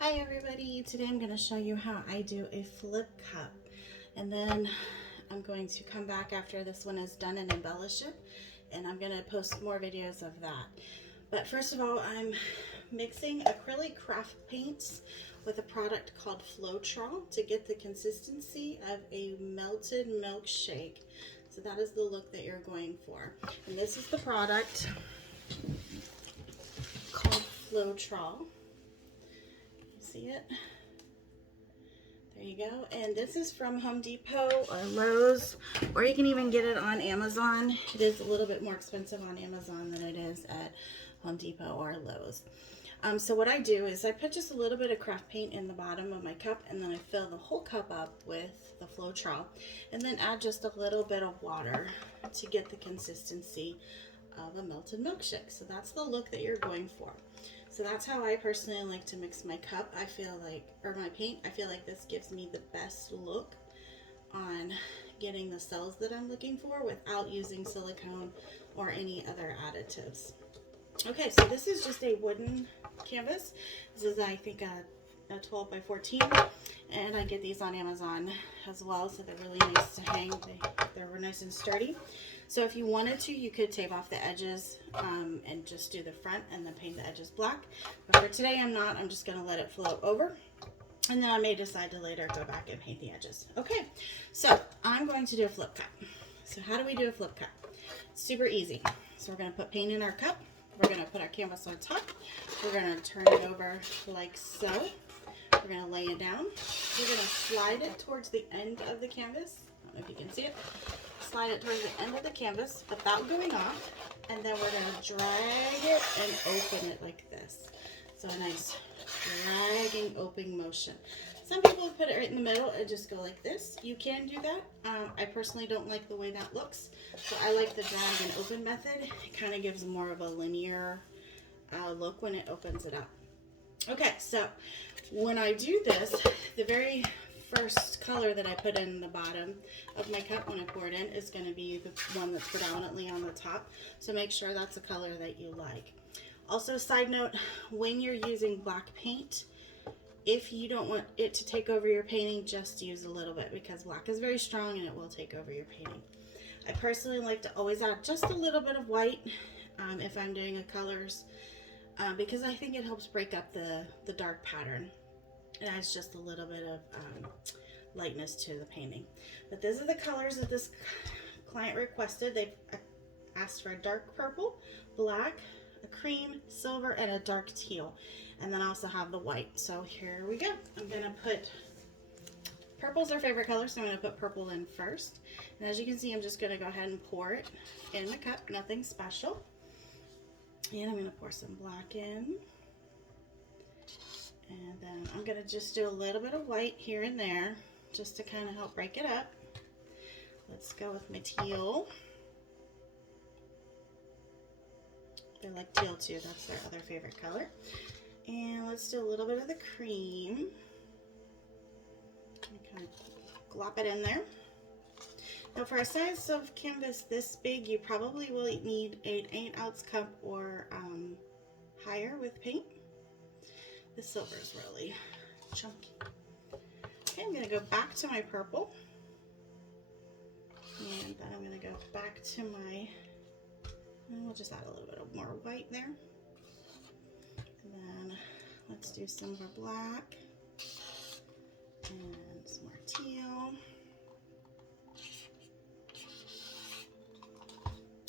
Hi everybody, today I'm going to show you how I do a flip cup, and then I'm going to come back after this one is done and embellish it, and I'm going to post more videos of that. But first of all, I'm mixing acrylic craft paints with a product called Flipcup to get the consistency of a melted milkshake. So that is the look that you're going for. And this is the product called Flipcup. See it? There you go. And this is from Home Depot or Lowe's, or you can even get it on Amazon. It is a little bit more expensive on Amazon than it is at Home Depot or Lowe's. So what I do is I put just a little bit of craft paint in the bottom of my cup, and then I fill the whole cup up with the Flipcup, and then add just a little bit of water to get the consistency of a melted milkshake. So that's the look that you're going for. So that's how I personally like to mix my cup. I feel like, or my paint, I feel like this gives me the best look on getting the cells that I'm looking for without using silicone or any other additives. Okay, so this is just a wooden canvas. This is, I think, a 12 by 14, and I get these on Amazon as well, so they're really nice to hang. They're nice and sturdy. So if you wanted to, you could tape off the edges and just do the front and then paint the edges black. But for today, I'm not. I'm just going to let it flow over. And then I may decide to later go back and paint the edges. Okay, so I'm going to do a flip cup. So how do we do a flip cup? Super easy. So we're going to put paint in our cup. We're going to put our canvas on top. We're going to turn it over like so. We're going to lay it down. We're going to slide it towards the end of the canvas. I don't know if you can see it. Slide it towards the end of the canvas without going off, and then we're going to drag it and open it like this. So a nice dragging open motion. Some people put it right in the middle and just go like this. You can do that. I personally don't like the way that looks, so I like the drag and open method. It kind of gives more of a linear look when it opens it up. Okay, so when I do this, the very first color that I put in the bottom of my cup when I pour it in is going to be the one that's predominantly on the top. So make sure that's a color that you like. Also, side note, when you're using black paint, if you don't want it to take over your painting, just use a little bit, because black is very strong and it will take over your painting. I personally like to always add just a little bit of white if I'm doing a colors, because I think it helps break up the dark pattern. It adds just a little bit of lightness to the painting. But these are the colors that this client requested. They asked for a dark purple, black, a cream, silver, and a dark teal. And then I also have the white. So here we go. I'm going to put, purple's our favorite color, so I'm going to put purple in first. And as you can see, I'm just going to go ahead and pour it in the cup, nothing special. And I'm going to pour some black in. And then I'm going to just do a little bit of white here and there, just to kind of help break it up. Let's go with my teal. They like teal too, that's their other favorite color. And let's do a little bit of the cream. Kind of glop it in there. Now for a size of canvas this big, you probably will need an 8-ounce cup or higher with paint. The silver is really chunky. Okay, I'm going to go back to my purple. And then I'm going to go back to my, and we'll just add a little bit of more white there. And then let's do some more black and some more teal.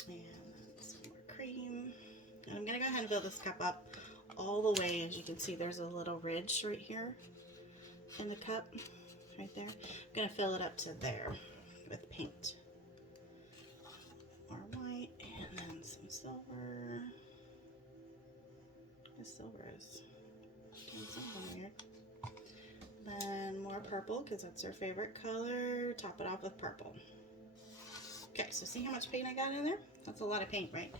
And some more cream. And I'm going to go ahead and fill this cup up all the way. As you can see, there's a little ridge right here in the cup, right there. I'm going to fill it up to there with paint. More white, and then some silver. The silver is doing something weird. Then more purple, because that's our favorite color. Top it off with purple. Okay, so see how much paint I got in there? That's a lot of paint, right?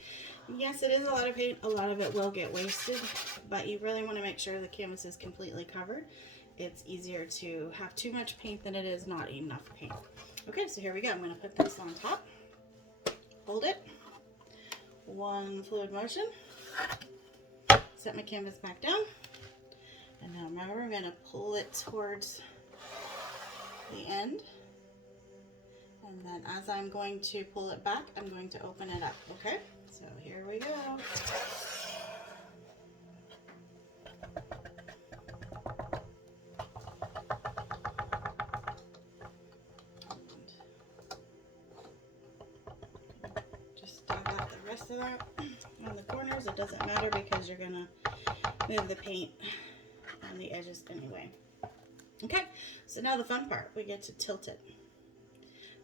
Yes, it is a lot of paint. A lot of it will get wasted, but you really want to make sure the canvas is completely covered. It's easier to have too much paint than it is not enough paint. Okay, so here we go. I'm going to put this on top. Hold it. One fluid motion. Set my canvas back down. And now remember, I'm going to pull it towards the end. And then as I'm going to pull it back, I'm going to open it up, okay? So here we go. Just dab out the rest of that on the corners. It doesn't matter because you're gonna move the paint on the edges anyway. Okay, so now the fun part, we get to tilt it.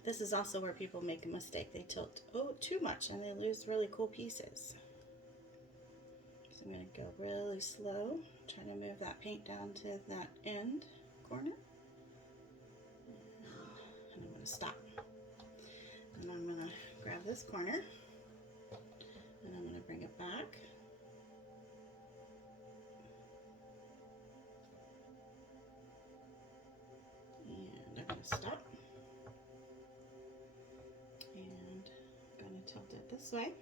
This is also where people make a mistake. They tilt too much and they lose really cool pieces. So I'm going to go really slow, trying to move that paint down to that end corner. And I'm going to stop. And I'm going to grab this corner and I'm going to bring it back. And I'm going to stop. And I'm going to tilt it this way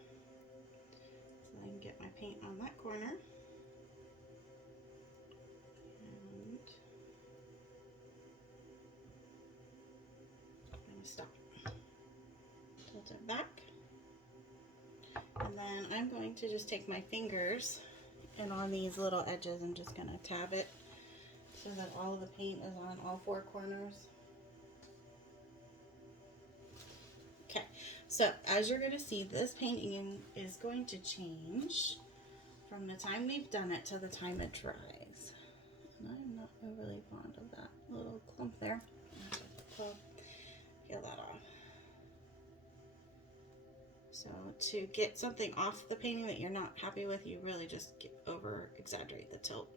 so I can get my paint on that corner. And I'm going to stop. Tilt it back. And then I'm going to just take my fingers and on these little edges I'm just going to tab it so that all the paint is on all four corners. Okay, so as you're going to see, this painting is going to change from the time we've done it to the time it dries. And I'm not overly fond of that little clump there. Peel that off. So to get something off the painting that you're not happy with, you really just over exaggerate the tilt.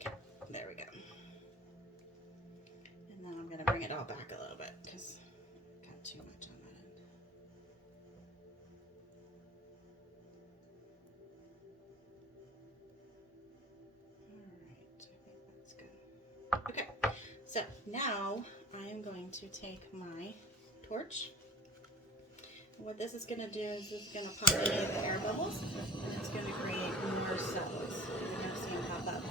Okay, there we go. And then I'm going to bring it all back a little bit because I got too much on that end. All right, I think that's good. Okay, so now I'm going to take my torch. What this is going to do is it's going to pop any of the air bubbles and it's going to create more cells. You're going to see them pop up.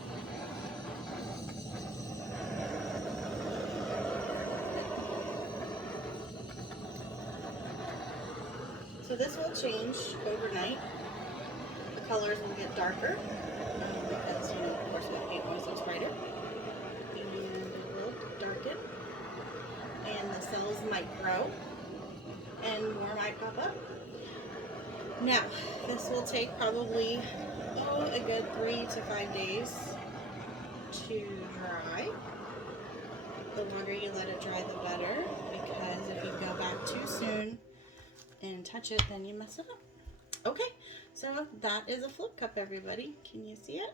So this will change overnight. The colors will get darker because, of course, my paint always looks brighter. And it will darken. And the cells might grow and more might pop up. Now, this will take probably a good 3 to 5 days to dry. The longer you let it dry, the better, because if you go back too soon and touch it, then you mess it up. Okay, so that is a flip cup, everybody. Can you see it?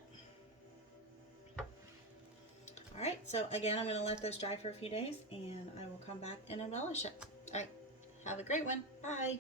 All right, so again, I'm going to let this dry for a few days, and I will come back and embellish it. All right, have a great one. Bye.